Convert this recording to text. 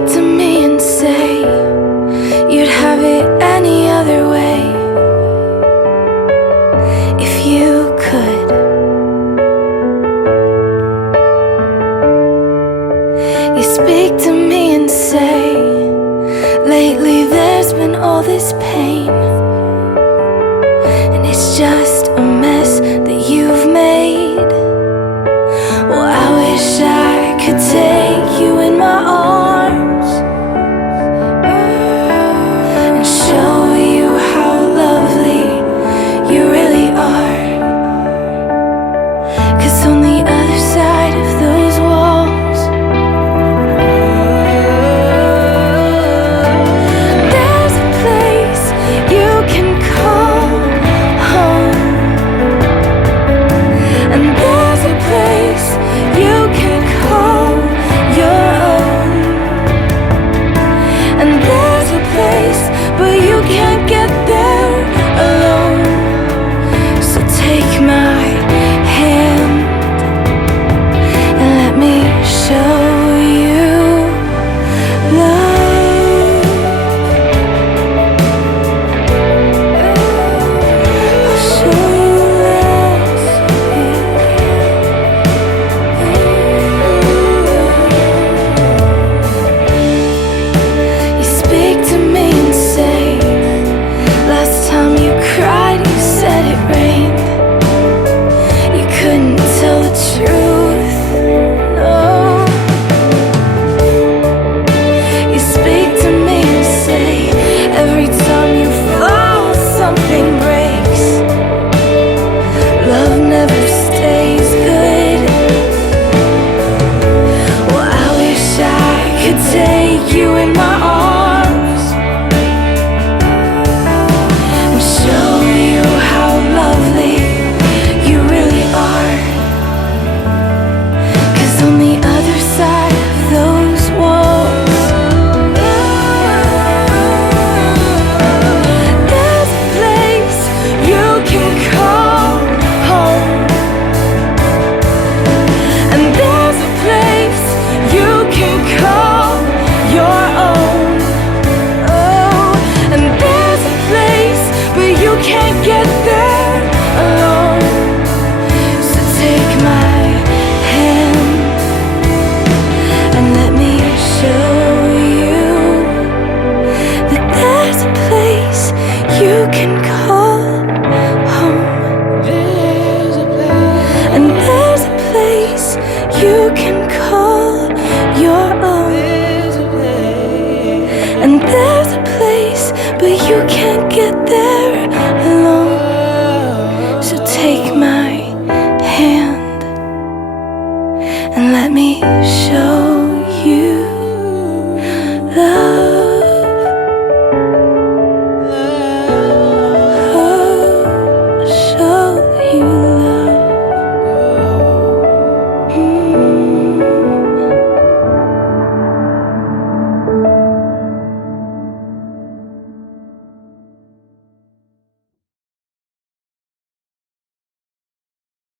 speak to me and say you'd have it any other way if you could. You speak to me and say lately there's been all this pain, and it's just a mess that you've made. Well, I wish I could take you in my arms and show you how lovely you really are. 'Cause on the other side of those walls, there's a place you can call home, and there's a place you can call your own, and there's a place, but you can't get there alone. So take my hand and let me show you love. I'll show you love. You speak to me and say, last time you cried, you said it rained. You couldn't tell the truth, no. You speak to me and say, every time you fall, something breaks. Love never stays good. Well, I wish I could take you in my arms and show you how lovely you really are. 'Cause on the other side of those walls, there's a place you can call home, and there's a place you can call your own. Oh, and there's a place, but you can't get there alone. So take my hand and let me show you that there's a place you can call home, and there's a place you can call your own, and there's a place, but you can't get there alone. So take my hand and let me show you love.